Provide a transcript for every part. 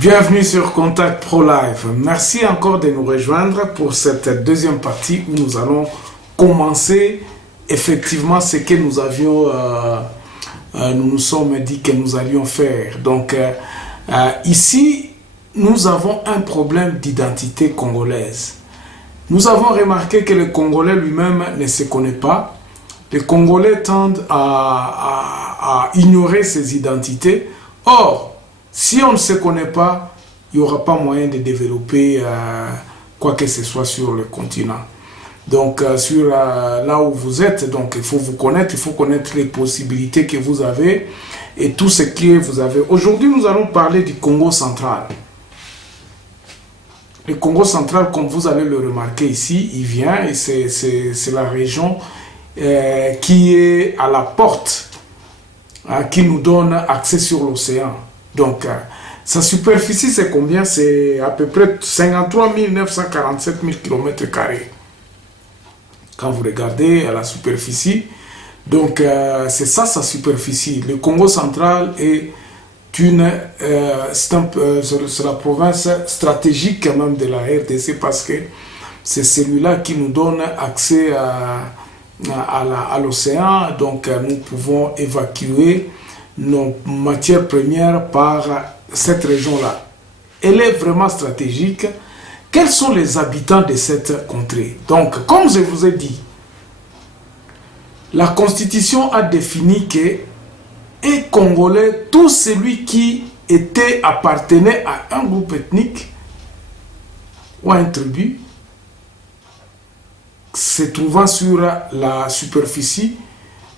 Bienvenue sur Contact Pro Live. Merci encore de nous rejoindre pour cette deuxième partie où nous allons commencer effectivement ce que nous avions, nous nous sommes dit que nous allions faire. Donc ici, nous avons un problème d'identité congolaise. Nous avons remarqué que le Congolais lui-même ne se connaît pas. Les Congolais tendent à ignorer ses identités. Or, si on ne se connaît pas, il n'y aura pas moyen de développer quoi que ce soit sur le continent. Donc, sur là où vous êtes, donc, il faut vous connaître, il faut connaître les possibilités que vous avez et tout ce que vous avez. Aujourd'hui, nous allons parler du Congo central. Le Congo central, comme vous allez le remarquer ici, il vient et c'est la région qui est à la porte, qui nous donne accès sur l'océan. Donc, sa superficie, c'est combien? C'est à peu près 53 947 000 km². Quand vous regardez à la superficie, donc c'est ça sa superficie. Le Congo central est c'est la province stratégique quand même de la RDC parce que c'est celui-là qui nous donne accès à l'océan. Donc, nous pouvons évacuer nos matières premières par cette région-là. Elle est vraiment stratégique. Quels sont les habitants de cette contrée? Donc, comme je vous ai dit, la Constitution a défini que est Congolais tout celui qui appartenait à un groupe ethnique ou à une tribu se trouvant sur la superficie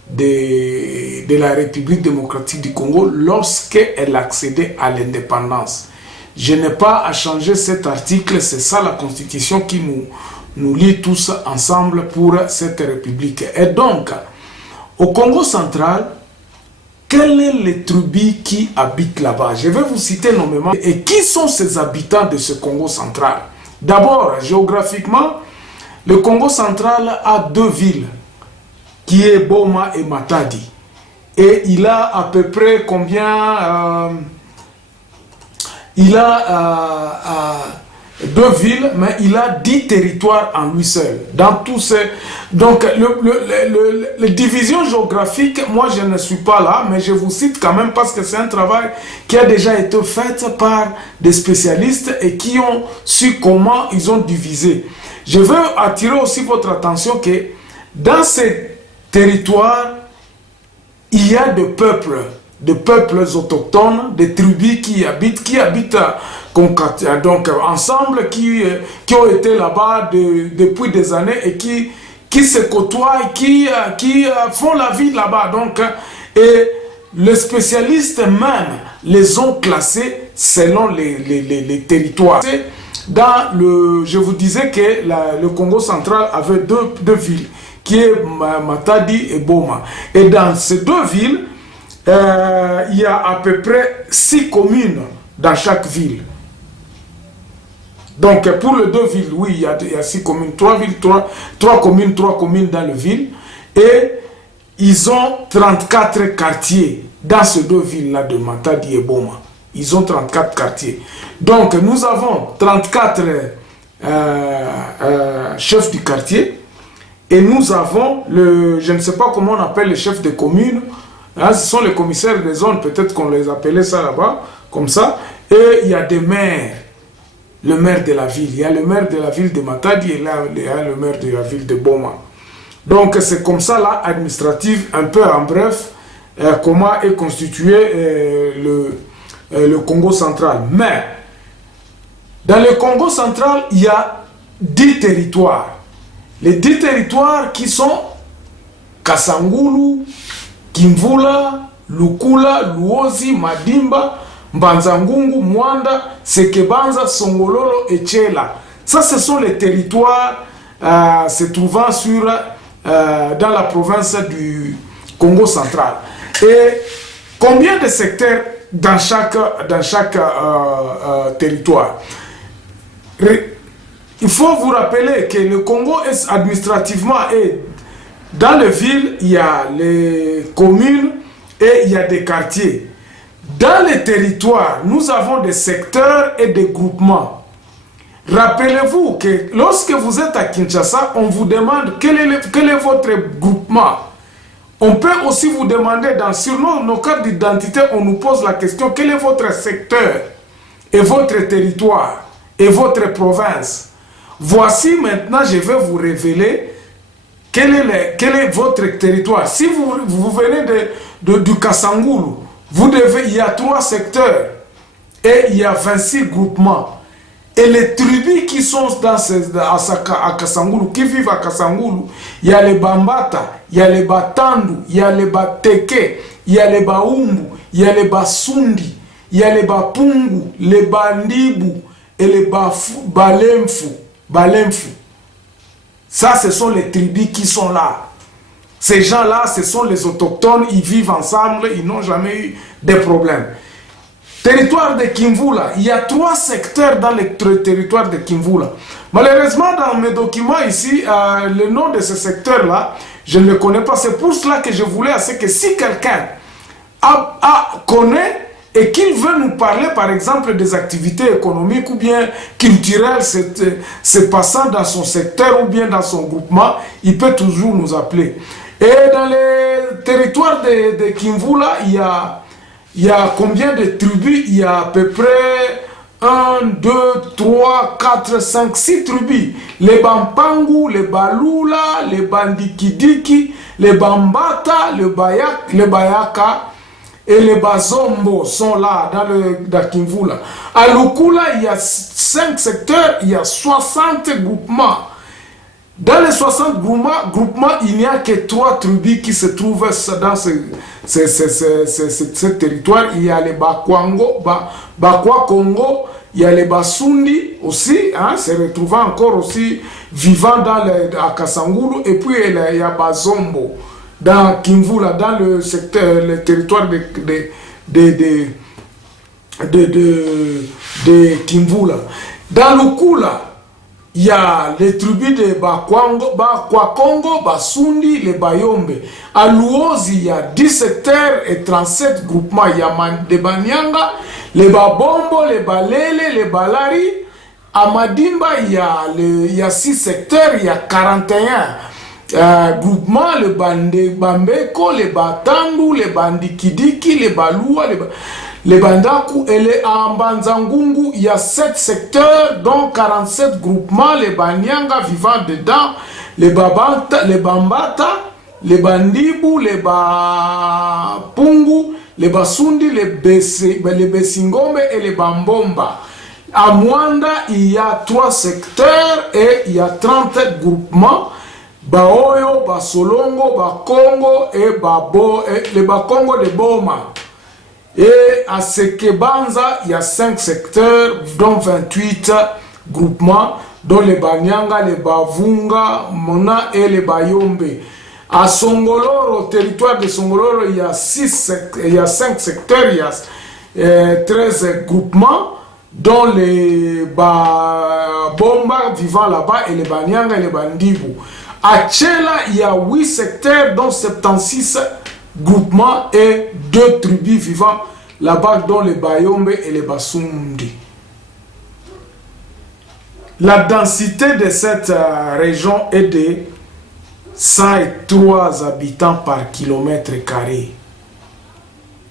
de la République démocratique du Congo lorsqu'elle accédait à l'indépendance. Je n'ai pas à changer cet article, c'est ça la Constitution qui nous lie tous ensemble pour cette République. Et donc, au Congo central, quelles sont les tribus qui habitent là-bas? Je vais vous citer nommément. Et qui sont ces habitants de ce Congo central? D'abord, géographiquement, le Congo central a deux villes, qui est Boma et Matadi. Et il a à peu près combien il a deux villes, mais il a 10 territoires en lui seul. Dans tous ces... Donc, les divisions géographiques, moi je ne suis pas là, mais je vous cite quand même parce que c'est un travail qui a déjà été fait par des spécialistes et qui ont su comment ils ont divisé. Je veux attirer aussi votre attention que dans ces territoires, il y a des peuples autochtones, des tribus qui habitent donc ensemble, qui ont été là-bas depuis des années et qui se côtoient, qui font la vie là-bas. Donc, et les spécialistes même les ont classés selon les territoires. Je vous disais que le Congo central avait deux villes, qui est Matadi et Boma. Et dans ces deux villes, il y a à peu près 6 communes dans chaque ville. Donc pour les deux villes, oui, il y a 6 communes, 3 villes, 3 communes dans les villes. Et ils ont 34 quartiers dans ces deux villes-là de Matadi et Boma. Ils ont 34 quartiers. Donc nous avons 34 chefs du quartier. Et nous avons, je ne sais pas comment on appelle les chefs de commune, hein, ce sont les commissaires des zones, peut-être qu'on les appelait ça là-bas, comme ça. Et il y a des maires, le maire de la ville. Il y a le maire de la ville de Matadi et là, il y a le maire de la ville de Boma. Donc c'est comme ça, là, administrative, un peu en bref, comment est constitué le Congo central. Mais, dans le Congo central, il y a 10 territoires. Les 10 territoires qui sont Kasangulu, Kimvula, Lukula, Luozi, Madimba, Mbanzangungu, Mwanda, Sekebanza, Songololo et Tchela. Ça, ce sont les territoires se trouvant dans la province du Congo central. Et combien de secteurs dans chaque territoire? Il faut vous rappeler que le Congo est administrativement, et dans les villes, il y a les communes et il y a des quartiers. Dans les territoires, nous avons des secteurs et des groupements. Rappelez-vous que lorsque vous êtes à Kinshasa, on vous demande quel est votre groupement. On peut aussi vous demander, sur nos cartes d'identité, on nous pose la question, quel est votre secteur et votre territoire et votre province. Voici maintenant, je vais vous révéler quel est votre territoire. Si vous venez du Kassangoulou, il y a 3 secteurs et il y a 26 groupements. Et les tribus qui sont à Kassangoulou, qui vivent à Kassangoulou, il y a les Bambata, il y a les Batandu, il y a les Bateke, il y a les Baumbu, il y a les Basundi, il y a les Bapungu, les Bandibu et les Balemfu. Ça, ce sont les tribus qui sont là. Ces gens-là, ce sont les autochtones, ils vivent ensemble, ils n'ont jamais eu de problèmes. Territoire de Kimvula, il y a 3 secteurs dans le territoire de Kimvula. Malheureusement, dans mes documents ici, le nom de ce secteur-là, je ne le connais pas. C'est pour cela que je voulais que si quelqu'un connaît et qu'il veut nous parler, par exemple, des activités économiques ou bien culturelles se passant dans son secteur ou bien dans son groupement, il peut toujours nous appeler. Et dans les territoires de Kimvula, il y a combien de tribus? Il y a à peu près 1, 2, 3, 4, 5, 6 tribus. Les Bampangu, les Balula, les Bandikidiki, les Bambata, les Bayaka et les Bazombo sont là dans Kimvula. À Lukula, il y a 5 secteurs, il y a 60 groupements. Dans les 60 groupements, il n'y a que 3 tribus qui se trouvent dans ce territoire. Il y a les Bakwa Congo, il y a les Basundi aussi, se retrouvant encore aussi vivant à Kassangoulou, et puis il y a Bazombo dans Kimvula, dans le territoire de Kimvula. Dans Lukula, il y a les tribus de Bakwakongo, Basundi, les Bayombe. À Luozi, il y a 10 secteurs et 37 groupements. Il y a les Banyanga, les Babombo, les Balele, les Balari. À Madimba, il y a 6 secteurs, il y a 41 groupements. Les Bambeko, les Batandu, les Bandikidiki, les Balua, les Bandaku et les Ambanzangungu, il y a 7 secteurs, dont 47 groupements, les Banyanga vivant dedans, les Bambata, les Bandibu, les Bapungu, les Basundi, les Besingombe et les Bambomba. À Mwanda, il y a 3 secteurs et il y a 30 groupements. Baoyo, Basolongo, Bakongo et les Bakongo de Boma. Et à Sekebanza, il y a 5 secteurs, dont 28 groupements, dont les Banyanga, les Bavunga, Mona et les Bayombe. À Songoloro, au territoire de Songoloro, il y a 5 secteurs, il y a 13 groupements, dont les Babomba vivant là-bas et les Banyanga et les Bandibu. À Tchela, il y a 8 secteurs, dont 76 groupements et 2 tribus vivant là-bas, dont les Bayombe et les Basundi. La densité de cette région est de 103 habitants par kilomètre carré.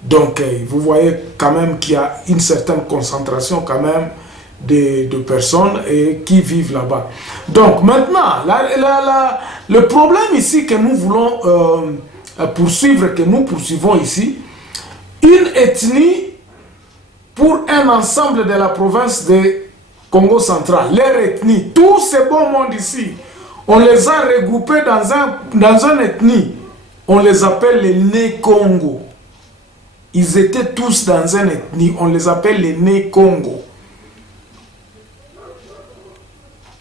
Donc, vous voyez quand même qu'il y a une certaine concentration quand même de personnes qui vivent là-bas. Donc, maintenant, le problème ici que nous voulons que nous poursuivons ici, une ethnie pour un ensemble de la province de Congo central, leur ethnie, tous ces beaux mondes ici, on les a regroupés dans une ethnie, on les appelle les Né-Congo. Ils étaient tous dans une ethnie, on les appelle les Né-Congo.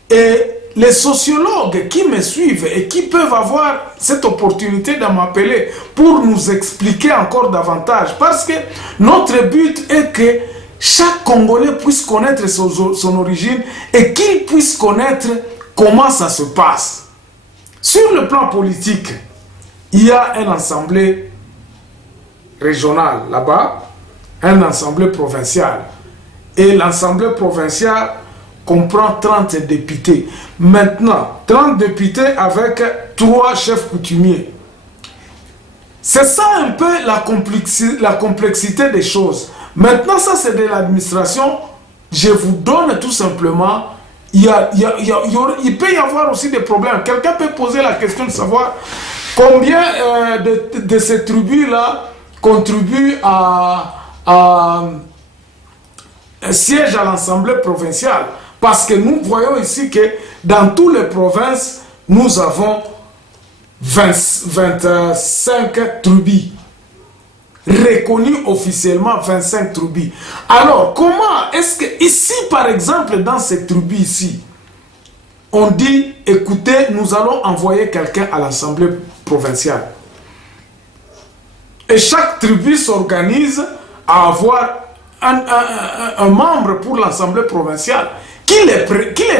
Et les sociologues qui me suivent et qui peuvent avoir cette opportunité de m'appeler pour nous expliquer encore davantage, parce que notre but est que chaque Congolais puisse connaître son origine et qu'il puisse connaître comment ça se passe. Sur le plan politique, il y a une assemblée régionale là-bas une assemblée provinciale. Et l'assemblée provinciale comprend 30 députés. Maintenant, 30 députés avec 3 chefs coutumiers. C'est ça un peu la complexité des choses. Maintenant, ça c'est de l'administration. Je vous donne tout simplement, il peut y avoir aussi des problèmes. Quelqu'un peut poser la question de savoir combien de ces tribus-là contribuent à un siège à l'Assemblée provinciale. Parce que nous voyons ici que dans toutes les provinces, nous avons 25 tribus. Reconnus officiellement 25 tribus. Alors, comment est-ce que ici, par exemple, dans ces tribus ici, on dit, écoutez, nous allons envoyer quelqu'un à l'Assemblée provinciale. Et chaque tribu s'organise à avoir un membre pour l'Assemblée provinciale qui les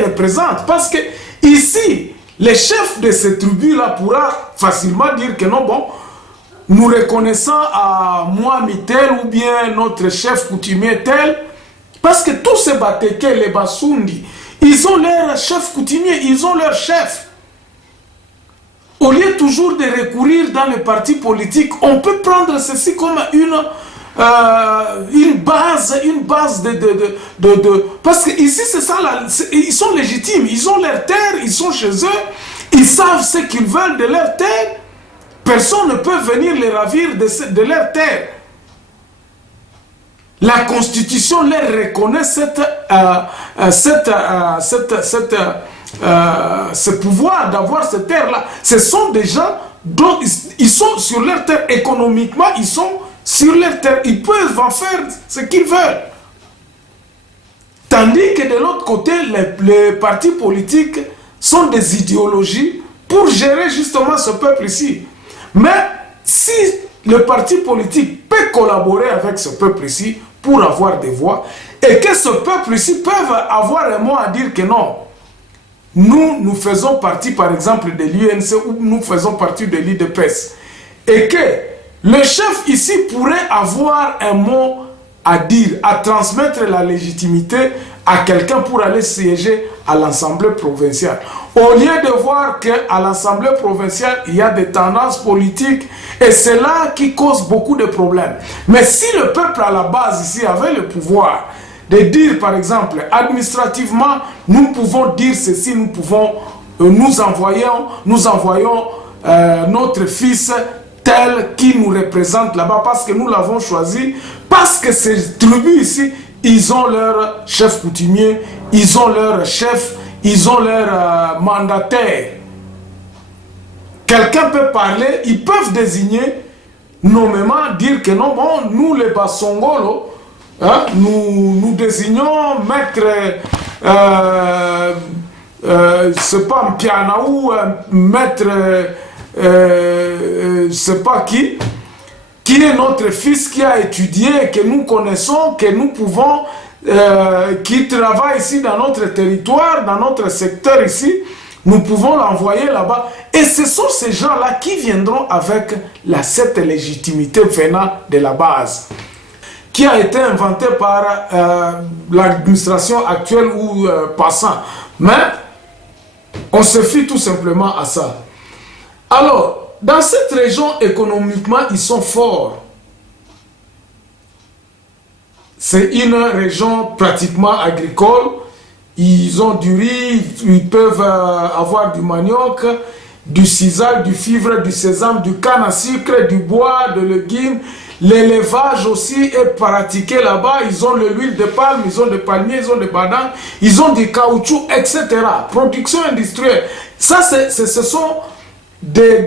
représente. Parce que ici, le chef de ces tribus-là pourra facilement dire que non, bon, nous reconnaissons à Moami tel ou bien notre chef coutumier tel, parce que tous ces Bateke, les Basundi, ils ont leur chef coutumier, ils ont leur chef. Au lieu toujours de recourir dans les partis politiques, on peut prendre ceci comme une base de... Parce que ici, c'est ça, ils sont légitimes, ils ont leur terre, ils sont chez eux, ils savent ce qu'ils veulent de leur terre. Personne ne peut venir les ravir de leur terre. La Constitution leur reconnaît ce pouvoir d'avoir cette terre-là. Ce sont des gens dont ils sont sur leur terre économiquement, ils sont sur leur terre. Ils peuvent en faire ce qu'ils veulent. Tandis que de l'autre côté, les partis politiques sont des idéologies pour gérer justement ce peuple ici. Mais si le parti politique peut collaborer avec ce peuple ici pour avoir des voix, et que ce peuple ici peut avoir un mot à dire que non, nous faisons partie par exemple de l'UNC ou nous faisons partie de l'IDPS, et que le chef ici pourrait avoir un mot à dire, à transmettre la légitimité à quelqu'un pour aller siéger à l'Assemblée provinciale. Au lieu de voir qu'à l'Assemblée provinciale, il y a des tendances politiques et c'est là qui cause beaucoup de problèmes. Mais si le peuple à la base ici avait le pouvoir de dire par exemple, administrativement, nous pouvons dire ceci, nous envoyons notre fils tel qui nous représente là-bas parce que nous l'avons choisi, parce que ces tribus ici, ils ont leur chef coutumier, ils ont leur chef, ils ont leur mandataire. Quelqu'un peut parler, ils peuvent désigner nommément, dire que non, bon, nous les Basongolo, hein, nous désignons maître, c'est pas Mpianaou, maître, c'est pas qui est notre fils qui a étudié, que nous connaissons, que nous pouvons, qui travaille ici dans notre territoire, dans notre secteur ici, nous pouvons l'envoyer là-bas. Et ce sont ces gens-là qui viendront avec cette légitimité venant de la base, qui a été inventée par l'administration actuelle ou passant. Mais on se fie tout simplement à ça. Alors, dans cette région, économiquement, ils sont forts. C'est une région pratiquement agricole. Ils ont du riz, ils peuvent avoir du manioc, du sisal, du fivre, du sésame, du canne à sucre, du bois, de légumes. L'élevage aussi est pratiqué là-bas. Ils ont de l'huile de palme, ils ont des palmiers, ils ont des bananes, ils ont du caoutchouc, etc. Production industrielle. Ça, ce sont des